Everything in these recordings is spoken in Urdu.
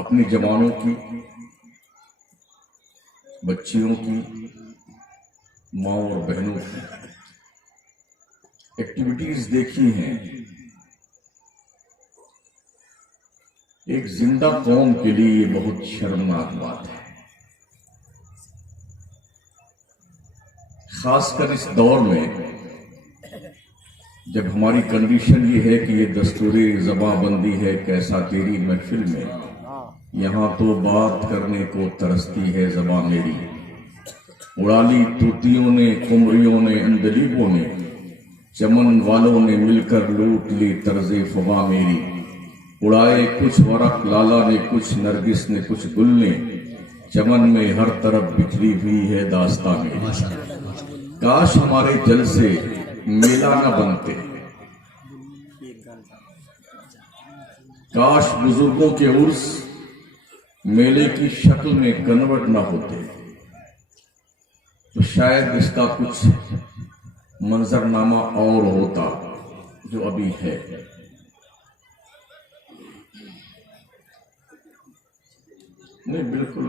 اپنی جوانوں کی، بچیوں کی، ماں اور بہنوں کی ایکٹیویٹیز دیکھی ہیں، ایک زندہ قوم کے لیے یہ بہت شرمناک بات ہے، خاص کر اس دور میں جب ہماری کنڈیشن یہ ہے کہ یہ دستوری زباں بندی ہے کیسا تیری محفل میں، یہاں تو بات کرنے کو ترستی ہے زباں میری، اڑا لی طوطیوں نے، قمریوں نے، عندلیبوں نے، چمن والوں نے مل کر لوٹ لی طرز فغاں میری، اڑائے کچھ ورق لالا نے، کچھ نرگس نے، کچھ گل نے، چمن میں ہر طرف بکھری ہوئی ہے داستاں میری، کاش ہمارے جلسے میلہ نہ بنتے، کاش بزرگوں کے عرس میلے کی شکل میں کنورٹ نہ ہوتے، تو شاید اس کا کچھ منظرنامہ اور ہوتا جو ابھی ہے۔ نہیں بالکل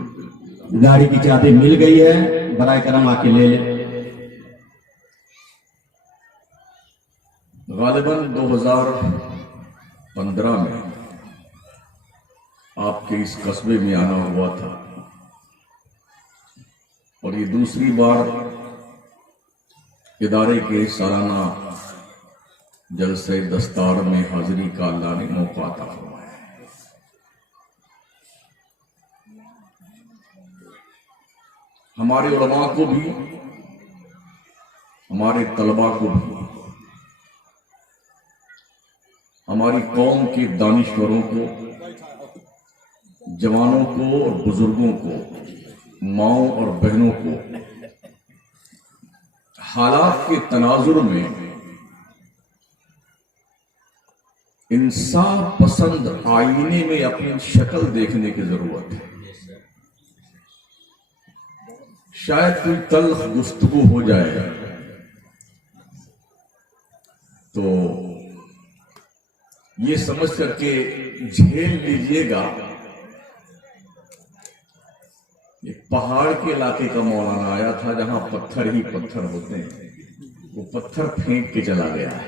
گاڑی کی چابی مل گئی ہے، برائے کرم آ کے لے لیں۔ غالباً 2015 میں آپ کے اس قصبے میں آنا ہوا تھا، اور یہ دوسری بار ادارے کے سالانہ جلسے دستار میں حاضری کا اللہ نے موقع عطا فرمایا ہے۔ ہمارے علماء کو بھی، ہمارے طلباء کو بھی، ہماری قوم کے دانشوروں کو، جوانوں کو اور بزرگوں کو، ماؤں اور بہنوں کو حالات کے تناظر میں انصاف پسند آئینے میں اپنی شکل دیکھنے کی ضرورت ہے۔ شاید کوئی تلخ گفتگو ہو جائے تو یہ سمجھ کر کے جھیل لیجئے گا، ایک پہاڑ کے علاقے کا مولانا آیا تھا جہاں پتھر ہی پتھر ہوتے ہیں، وہ پتھر پھینک کے چلا گیا ہے۔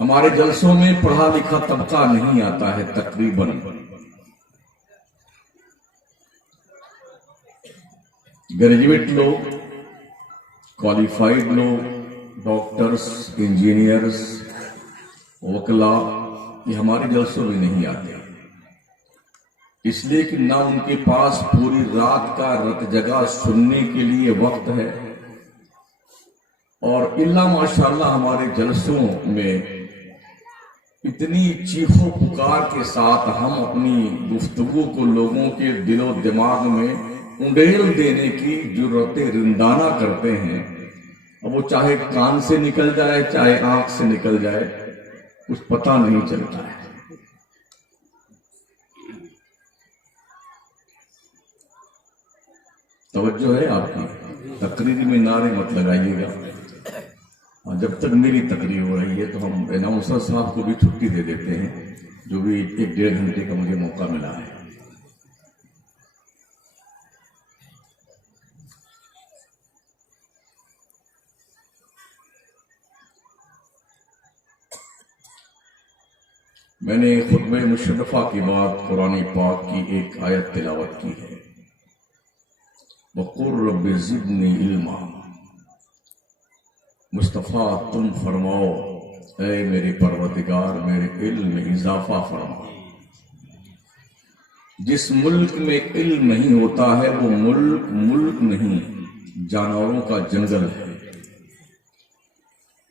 ہمارے جلسوں میں پڑھا لکھا طبقہ نہیں آتا ہے تقریباً، گریجویٹ لوگ، کوالیفائڈ لوگ، ڈاکٹرز، انجینئرز، وکلاء، یہ ہمارے جلسوں میں نہیں آتے، اس لیے کہ نہ ان کے پاس پوری رات کا رت جگہ سننے کے لیے وقت ہے، اور اللہ ماشاءاللہ ہمارے جلسوں میں اتنی چیخو پکار کے ساتھ ہم اپنی گفتگو کو لوگوں کے دل و دماغ میں انڈیل دینے کی جرأت رندانہ کرتے ہیں، اب وہ چاہے کان سے نکل جائے چاہے آنکھ سے نکل جائے، کچھ پتہ نہیں چلتا ہے۔ توجہ ہے آپ کی؟ تقریر میں نعرے مت لگائیے گا، اور جب تک میری تقریر ہو رہی ہے تو ہم اناؤنسر صاحب کو بھی چھٹی دے دیتے ہیں، جو بھی 1-1.5 گھنٹے کا مجھے موقع ملا ہے۔ میں نے خطبہ مشرفہ کے بعد قرآن پاک کی ایک آیت تلاوت کی ہے، وَقُلْ رَبِّ زِدْنِي عِلْمًا۔ مصطفیٰ تم فرماؤ اے میرے پروردگار میرے علم میں اضافہ فرما۔ جس ملک میں علم نہیں ہوتا ہے وہ ملک ملک نہیں، جانوروں کا جنگل ہے۔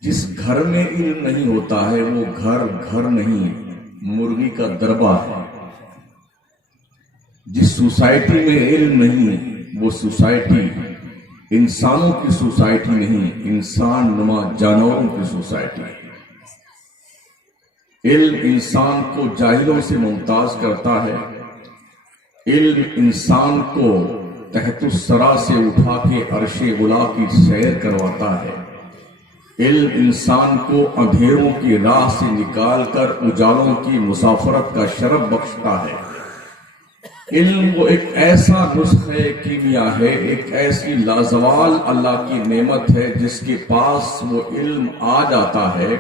جس گھر میں علم نہیں ہوتا ہے وہ گھر گھر نہیں، مرغی کا دربہ ہے۔ جس سوسائٹی میں علم نہیں وہ سوسائٹی انسانوں کی سوسائٹی نہیں، انسان نما جانوروں کی سوسائٹی ہے۔ علم انسان کو جاہلوں سے ممتاز کرتا ہے، علم انسان کو تحت الثری سے اٹھا کے عرش اولی کی سیر کرواتا ہے، علم انسان کو اندھیروں کی راہ سے نکال کر اجالوں کی مسافرت کا شرف بخشتا ہے۔ علم وہ ایک ایسا نسخہ کیمیا ہے، ایک ایسی لازوال اللہ کی نعمت ہے، جس کے پاس وہ علم آ جاتا ہے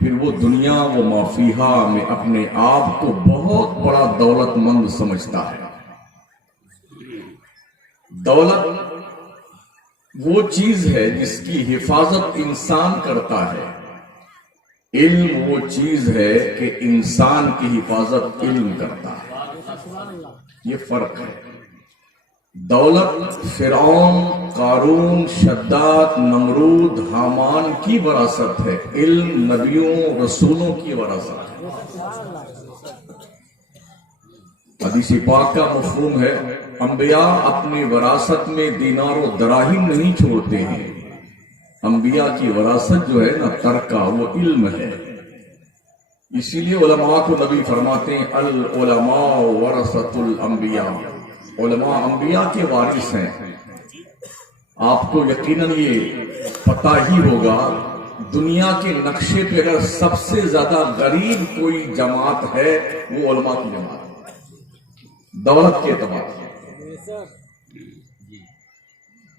پھر وہ دنیا و ما فیہا میں اپنے آپ کو بہت بڑا دولت مند سمجھتا ہے۔ دولت وہ چیز ہے جس کی حفاظت انسان کرتا ہے، علم وہ چیز ہے کہ انسان کی حفاظت علم کرتا ہے۔ یہ فرق ہے۔ دولت فرعون، قارون، شداد، نمرود، حامان کی وراثت ہے، علم نبیوں رسولوں کی وراثت ہے۔ حدیث پاک کا مفہوم ہے، انبیاء اپنی وراثت میں دینار و دراہم نہیں چھوڑتے ہیں، انبیاء کی وراثت جو ہے نا ترکہ، وہ علم ہے۔ اسی لیے علماء کو نبی فرماتے ہیں العلماء ورثۃ الانبیاء، علماء انبیاء کے وارث ہیں۔ آپ کو یقیناً یہ پتہ ہی ہوگا، دنیا کے نقشے پہ اگر سب سے زیادہ غریب کوئی جماعت ہے وہ علماء کی جماعت ہے، دولت کے اعتبار سے۔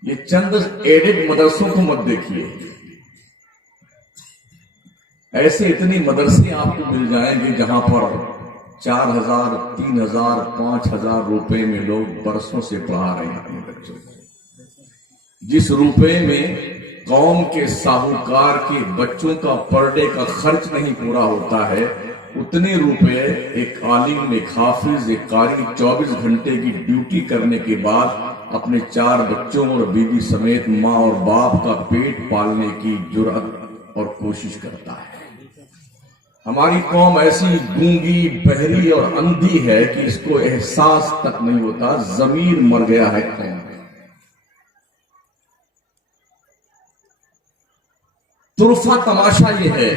یہ چند ایڈڈ مدرسوں کو مت دیکھیے، ایسے اتنے مدرسے آپ کو مل جائیں گے جہاں پر 4,000 3,000 5,000 روپے میں لوگ برسوں سے پڑھا رہے ہیں اپنے بچوں کو۔ جس روپے میں قوم کے ساہوکار کے بچوں کا پر ڈے کا خرچ نہیں پورا ہوتا ہے، اتنے روپے ایک عالم، ایک حافظ، ایک قاری 24 گھنٹے کی ڈیوٹی کرنے کے بعد اپنے 4 بچوں اور بیوی سمیت ماں اور باپ کا پیٹ پالنے کی جرأت اور کوشش کرتا ہے۔ ہماری قوم ایسی گونگی، بہری اور اندھی ہے کہ اس کو احساس تک نہیں ہوتا، ضمیر مر گیا ہے قوم۔ طرفہ تماشا یہ ہے،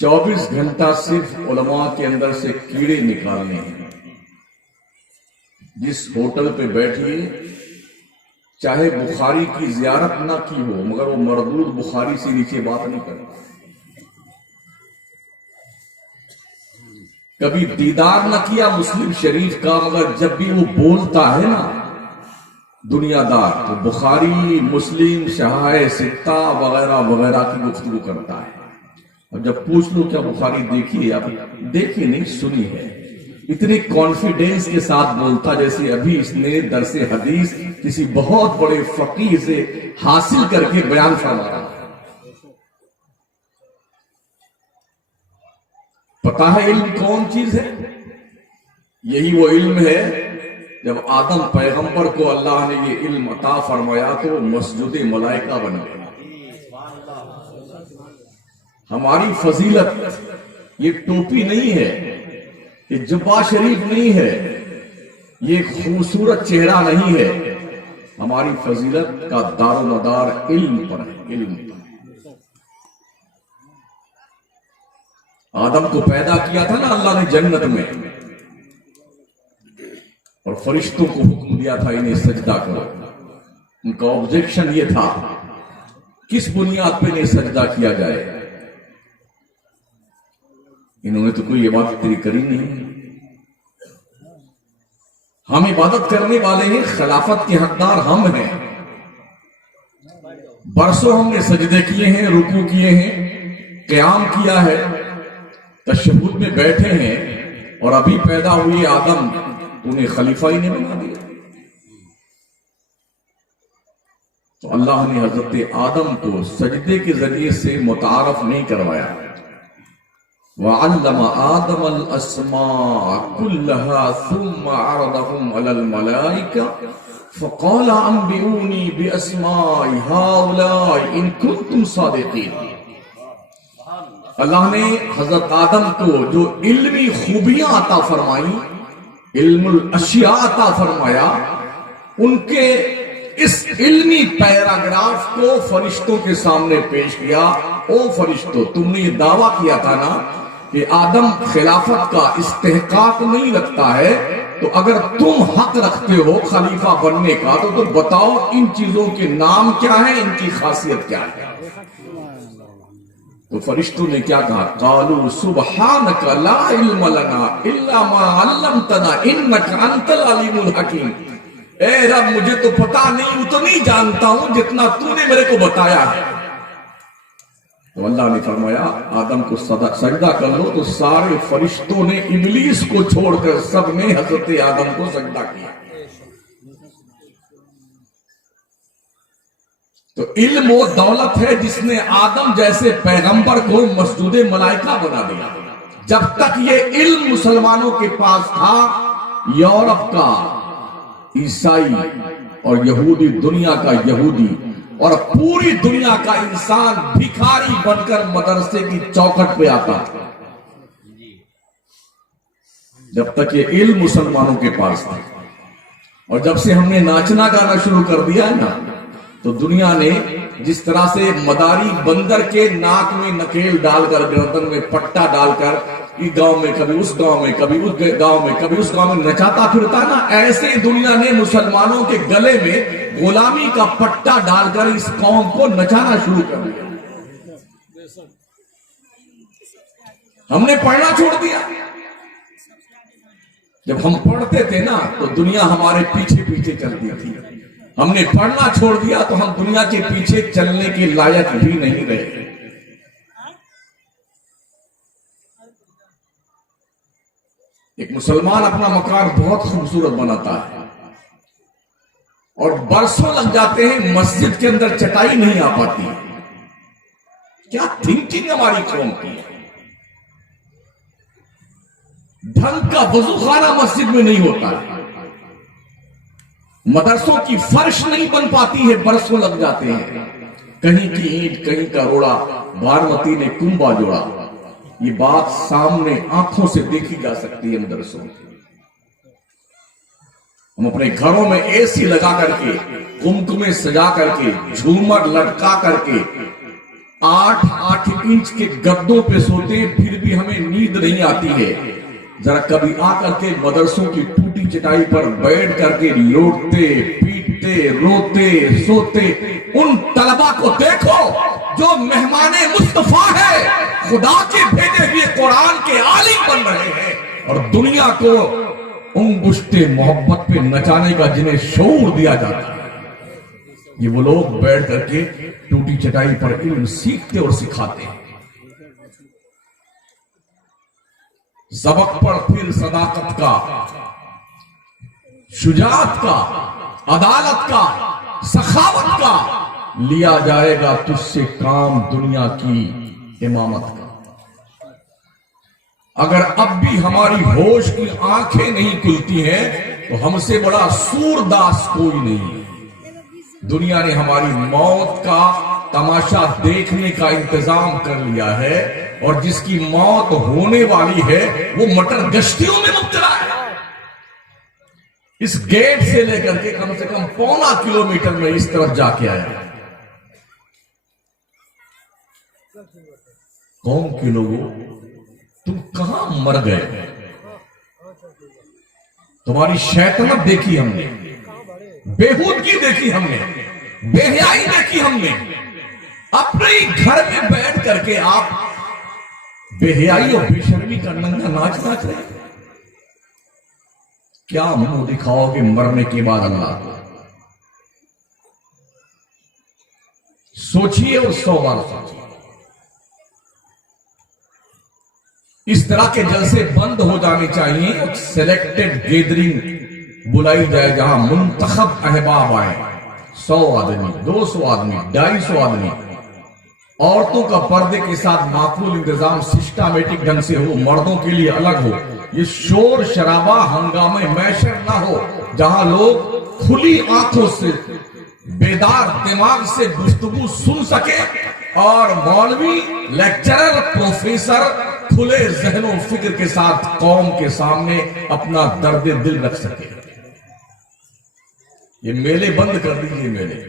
24 گھنٹہ صرف علماء کے اندر سے کیڑے نکالنے ہیں۔ جس ہوٹل پہ بیٹھیے، چاہے بخاری کی زیارت نہ کی ہو، مگر وہ مردود بخاری سے نیچے بات نہیں کرتا، کبھی دیدار نہ کیا مسلم شریف کا، مگر جب بھی وہ بولتا ہے نا دنیا دار، تو بخاری، مسلم، شہائے ستہ وغیرہ وغیرہ کی گفتگو کرتا ہے۔ اور جب پوچھ لو کیا بخاری دیکھی ہے، دیکھی نہیں سنی ہے، اتنی کانفیڈینس کے ساتھ بولتا جیسے ابھی اس نے درس حدیث کسی بہت بڑے فقیہ سے حاصل کر کے بیان فرما رہا ہے۔ پتا ہے علم کون چیز ہے؟ یہی وہ علم ہے جب آدم پیغمبر کو اللہ نے یہ علم عطا فرمایا تو وہ مسجد ملائکہ بن گیا۔ ہماری فضیلت یہ ٹوپی نہیں ہے، یہ جبہ شریف نہیں ہے، یہ خوبصورت چہرہ نہیں ہے، ہماری فضیلت کا دار و مدار علم پر ہے، علم پر۔ آدم کو پیدا کیا تھا نا اللہ نے جنت میں، اور فرشتوں کو حکم دیا تھا انہیں سجدہ کرو۔ ان کا آبجیکشن یہ تھا کس بنیاد پہ انہیں سجدہ کیا جائے، انہوں نے تو کوئی عبادت تیری کری نہیں۔ ہم عبادت کرنے والے ہیں، خلافت کے حقدار ہم ہیں، برسوں ہم نے سجدے کیے ہیں، رکوع کیے ہیں، قیام کیا ہے، تشہد میں بیٹھے ہیں، اور ابھی پیدا ہوئے آدم انہیں خلیفہ ہی نے بنا دیا۔ تو اللہ نے حضرت آدم کو سجدے کے ذریعے سے متعارف نہیں کروایا۔ وَعَلَّمَ آدَمَ الْأَسْمَاءَ كُلَّهَا ثُمَّ عَرَضَهُمْ عَلَى الْمَلَائِكَةِ فَقَالَ أَنبِئُونِي بِأَسْمَاءِ هَؤُلَاءِ إِن كُنتُمْ صَادِقِينَ۔ اللہ نے حضرت آدم کو جو علمی خوبیاں عطا فرمائیں، علم الاشیاء عطا فرمایا، ان کے اس علمی پیراگراف کو فرشتوں کے سامنے پیش کیا۔ او فرشتوں، تم نے یہ دعویٰ کیا تھا نا کہ آدم خلافت کا استحقاق نہیں رکھتا ہے، تو اگر تم حق رکھتے ہو خلیفہ بننے کا تو تم بتاؤ ان چیزوں کے نام کیا ہیں، ان کی خاصیت کیا ہے؟ تو فرشتوں نے کیا کہا؟ قالوا سبحانک لا علم لنا الا ما علمتنا انک انت العلیم الحکیم۔ اے رب مجھے تو پتا نہیں، اتنی جانتا ہوں جتنا تو نے میرے کو بتایا ہے۔ تو اللہ نے فرمایا آدم کو سجدہ کر لو، تو سارے فرشتوں نے ابلیس کو چھوڑ کر سب نے حضرت آدم کو سجدہ کیا۔ تو علم و دولت ہے جس نے آدم جیسے پیغمبر کو مسجود ملائکہ بنا دیا۔ جب تک یہ علم مسلمانوں کے پاس تھا، یورپ کا عیسائی اور یہودی، دنیا کا یہودی اور پوری دنیا کا انسان بھکاری بن کر مدرسے کی چوکھٹ پہ آتا تھا، جب تک یہ علم مسلمانوں کے پاس تھا۔ اور جب سے ہم نے ناچنا گانا شروع کر دیا نا، تو دنیا نے جس طرح سے مداری بندر کے ناک میں نکیل ڈال کر، گردن میں پٹا ڈال کر، اس گاؤں میں کبھی اس گاؤں میں کبھی اس گاؤں میں کبھی اس گاؤں میں نچاتا پھرتا نا، ایسے دنیا نے مسلمانوں کے گلے میں غلامی کا پٹا ڈال کر اس قوم کو نچانا شروع کر دیا۔ ہم نے پڑھنا چھوڑ دیا۔ جب ہم پڑھتے تھے نا تو دنیا ہمارے پیچھے پیچھے چلتی تھی، ہم نے پڑھنا چھوڑ دیا تو ہم دنیا کے پیچھے چلنے کے لائق بھی نہیں رہے۔ ایک مسلمان اپنا مکان بہت خوبصورت بناتا ہے اور برسوں لگ جاتے ہیں، مسجد کے اندر چٹائی نہیں آ پاتی۔ کیا تھنکنگ ہماری قوم کی ہے؟ ڈھنگ کا وضو خانہ مسجد میں نہیں ہوتا ہے، مدرسوں کی فرش نہیں بن پاتی ہے، برسوں لگ جاتے ہیں، کہیں کی اینٹ کہیں کا روڑا، بارمتی نے کنبا جوڑا۔ یہ بات سامنے آنکھوں سے دیکھی جا سکتی ہے مدرسوں کی۔ ہم اپنے گھروں میں اے سی لگا کر کے، قمقمے سجا کر کے، جھومر لٹکا کر کے 8-8 انچ کے گدوں پہ سوتے ہیں، پھر بھی ہمیں نیند نہیں آتی ہے۔ ذرا کبھی آ کر کے مدرسوں کی ٹوٹی چٹائی پر بیٹھ کر کے لوٹتے پیٹتے روتے سوتے ان طلبہ کو دیکھو جو مہمان مصطفیٰ ہے، خدا کے بھیجے ہوئے قرآن کے عالم بن رہے ہیں، اور دنیا کو انگشتے محبت پہ نچانے کا جنہیں شعور دیا جاتا ہے، یہ وہ لوگ بیٹھ کر کے ٹوٹی چٹائی پر علم سیکھتے اور سکھاتے ہیں۔ سبق پر پھر صداقت کا، شجاعت کا، عدالت کا، سخاوت کا لیا جائے گا تجھ سے کام دنیا کی امامت کا۔ اگر اب بھی ہماری ہوش کی آنکھیں نہیں کھلتی ہیں تو ہم سے بڑا سورداس کوئی نہیں ہے۔ دنیا نے ہماری موت کا تماشا دیکھنے کا انتظام کر لیا ہے، اور جس کی موت ہونے والی ہے وہ مٹر گشتیوں میں مبتلا ہے۔ اس گیٹ سے لے کر کے کم سے کم 1.25 کلومیٹر میں اس طرف جا کے آیا۔ قوم کے لوگوں، تم کہاں مر گئے؟ تمہاری شیطنت دیکھی ہم نے، بےہودگی دیکھی ہم نے، بے حیائی دیکھی ہم نے۔ اپنے گھر میں بیٹھ کر کے آپ بے حیائی اور بے شرمی کا ننگا ناچ ناچ رہے ہیں۔ کیا منہ دکھاؤ گے مرنے کے بعد اللہ کو؟ سوچئے اور 100 بار سوچئے۔ اس طرح کے جلسے بند ہو جانے چاہیے، سلیکٹڈ گیدرنگ بلائی جائے جہاں منتخب احباب آئے، 100 آدمی، 200 آدمی، 250 آدمی۔ عورتوں کا پردے کے ساتھ معقول انتظام سسٹمیٹک ڈھنگ سے ہو، مردوں کے لیے الگ ہو۔ یہ شور شرابہ ہنگامے میشر نہ ہو، جہاں لوگ کھلی آنکھوں سے بیدار دماغ سے گفتگو سن سکے، اور مولوی، لیکچرر، پروفیسر کھلے ذہن و فکر کے ساتھ قوم کے سامنے اپنا درد دل رکھ سکے۔ یہ میلے بند کر دیجیے، میلے۔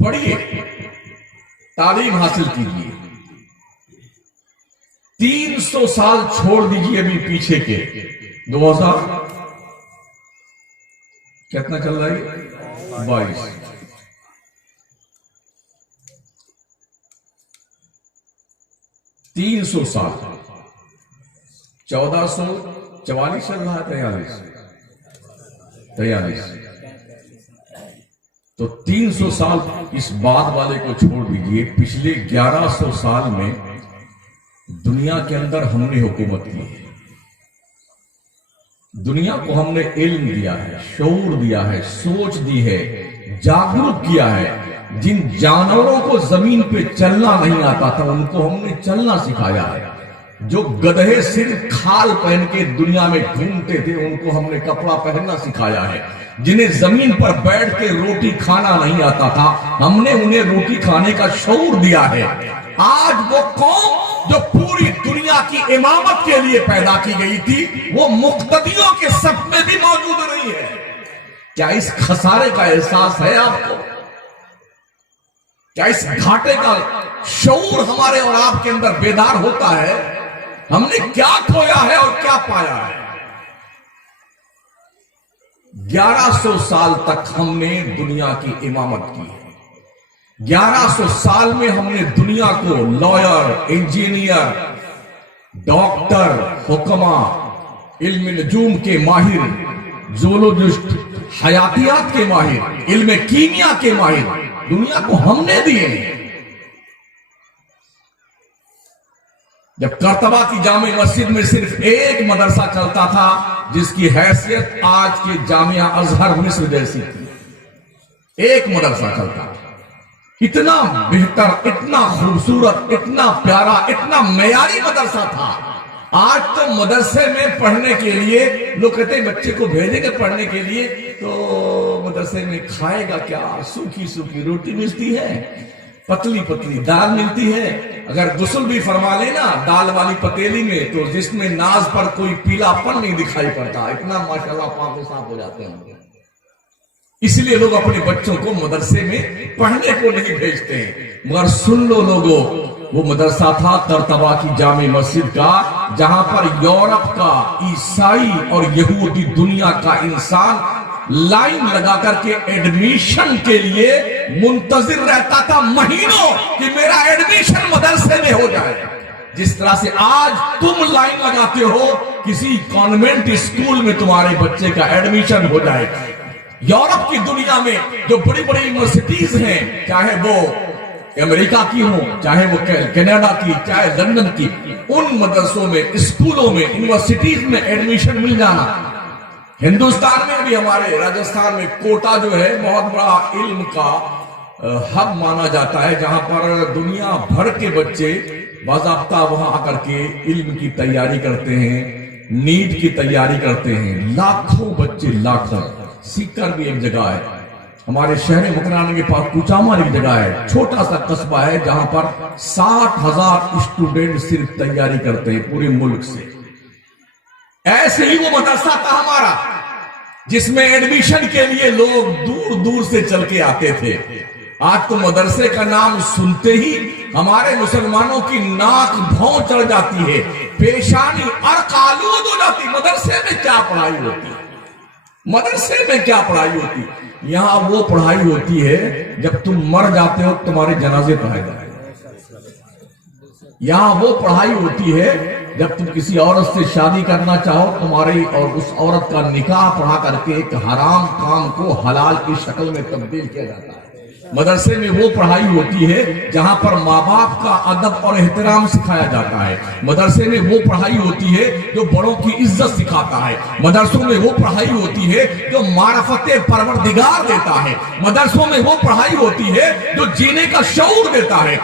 پڑھیے، تعلیم حاصل کیجیے، 300 سال چھوڑ دیجیے ابھی پیچھے کے. 2000 کتنا چل رہا ہے؟ 22. 300 سال 1444 چل رہا ہے. 43. تو 300 سال اس بعد والے کو چھوڑ دیجئے. پچھلے 1100 سال میں دنیا کے اندر ہم نے حکومت کی ہے. دنیا کو ہم نے علم دیا ہے، شعور دیا ہے، سوچ دی ہے، جاگرک کیا ہے. جن جانوروں کو زمین پہ چلنا نہیں آتا تھا ان کو ہم نے چلنا سکھایا ہے. جو گدھے صرف کھال پہن کے دنیا میں گھومتے تھے ان کو ہم نے کپڑا پہننا سکھایا ہے. جنہیں زمین پر بیٹھ کے روٹی کھانا نہیں آتا تھا ہم نے انہیں روٹی کھانے کا شعور دیا ہے. آج وہ قوم جو پوری دنیا کی امامت کے لیے پیدا کی گئی تھی وہ مقتدیوں کے صف میں بھی موجود نہیں ہے. کیا اس خسارے کا احساس ہے آپ کو؟ کیا اس گھاٹے کا شعور ہمارے اور آپ کے اندر بیدار ہوتا ہے؟ ہم نے کیا کھویا ہے اور کیا پایا ہے؟ 1100 سال تک ہم نے دنیا کی امامت کی ہے. 1100 سال میں ہم نے دنیا کو لائر، انجینئر، ڈاکٹر، حکما، علم نجوم کے ماہر، زولوجسٹ، حیاتیات کے ماہر، علم کیمیا کے ماہر دنیا کو ہم نے دیے. جب کرتبہ کی جامع مسجد میں صرف ایک مدرسہ چلتا تھا جس کی حیثیت آج کے جامعہ ازہر مصر جیسی تھی. ایک مدرسہ چلتا تھا. اتنا بہتر، اتنا خوبصورت، اتنا پیارا، اتنا معیاری مدرسہ تھا. آج تو مدرسے میں پڑھنے کے لیے لوگ کہتے ہیں بچے کو بھیجیں گے پڑھنے کے لیے تو مدرسے میں کھائے گا کیا؟ سوکھی سوکھی روٹی ملتی ہے، پتلی پتلی دال ملتی ہے. اگر غسل بھی فرما لینا دال والی پتیلی میں تو جس میں ناز پر کوئی پیلا پن نہیں دکھائی پڑتا. اتنا ماشاءاللہ پاک و صاف ہو جاتے ہیں. اس لیے لوگ اپنے بچوں کو مدرسے میں پڑھنے کو نہیں بھیجتے ہیں. مگر سن لو لوگوں، وہ مدرسہ تھا کرتبہ کی جامع مسجد کا جہاں پر یورپ کا، عیسائی اور یہودی دنیا کا انسان لائن لگا کر کے ایڈمیشن کے لیے منتظر رہتا تھا مہینوں کہ میرا ایڈمیشن مدرسے میں ہو جائے. جس طرح سے آج تم لائن لگاتے ہو کسی کانوینٹ اسکول میں تمہارے بچے کا ایڈمیشن ہو جائے. یورپ کی دنیا میں جو بڑی بڑی یونیورسٹیز ہیں، چاہے وہ امریکہ کی ہوں، چاہے وہ کینیڈا کی، چاہے لندن کی، ان مدرسوں میں، اسکولوں میں، یونیورسٹیز میں ایڈمیشن مل جانا. ہندوستان میں بھی ہمارے راجستھان میں کوٹا جو ہے بہت بڑا علم کا ہب مانا جاتا ہے جہاں پر دنیا بھر کے بچے باضابطہ وہاں آ کر کے علم کی تیاری کرتے ہیں، نیٹ کی تیاری کرتے ہیں. لاکھوں بچے، لاکھوں. سیکر بھی ایک جگہ ہے، ہمارے شہر مکرانہ کے پاس کوچامر ایک جگہ ہے، چھوٹا سا قصبہ ہے جہاں پر 60,000 اسٹوڈنٹ صرف تیاری کرتے ہیں پورے ملک سے. ایسے ہی وہ مدرسہ تھا ہمارا جس میں ایڈمیشن کے لیے لوگ دور دور سے چل کے آتے تھے. آج تو مدرسے کا نام سنتے ہی ہمارے مسلمانوں کی ناک بھون چڑھ جاتی ہے، پیشانی عرق آلود ہو جاتی. مدرسے میں کیا پڑھائی ہوتی ہے؟ مدرسے میں کیا پڑھائی ہوتی؟ یہاں وہ پڑھائی ہوتی ہے جب تم مر جاتے ہو تمہارے جنازے پڑھائے جاتے ہیں. یہاں وہ پڑھائی ہوتی ہے جب تم کسی عورت سے شادی کرنا چاہو تمہاری اور اس عورت کا نکاح پڑھا کر کے ایک حرام کام کو حلال کی شکل میں تبدیل کیا جاتا ہے. مدرسے میں وہ پڑھائی ہوتی ہے جہاں پر ماں باپ کا ادب اور احترام سکھایا جاتا ہے. مدرسے میں وہ پڑھائی ہوتی ہے جو بڑوں کی عزت سکھاتا ہے. مدرسوں میں وہ پڑھائی ہوتی ہے جو معرفت پروردگار دیتا ہے. مدرسوں میں وہ پڑھائی ہوتی ہے جو جینے کا شعور دیتا ہے.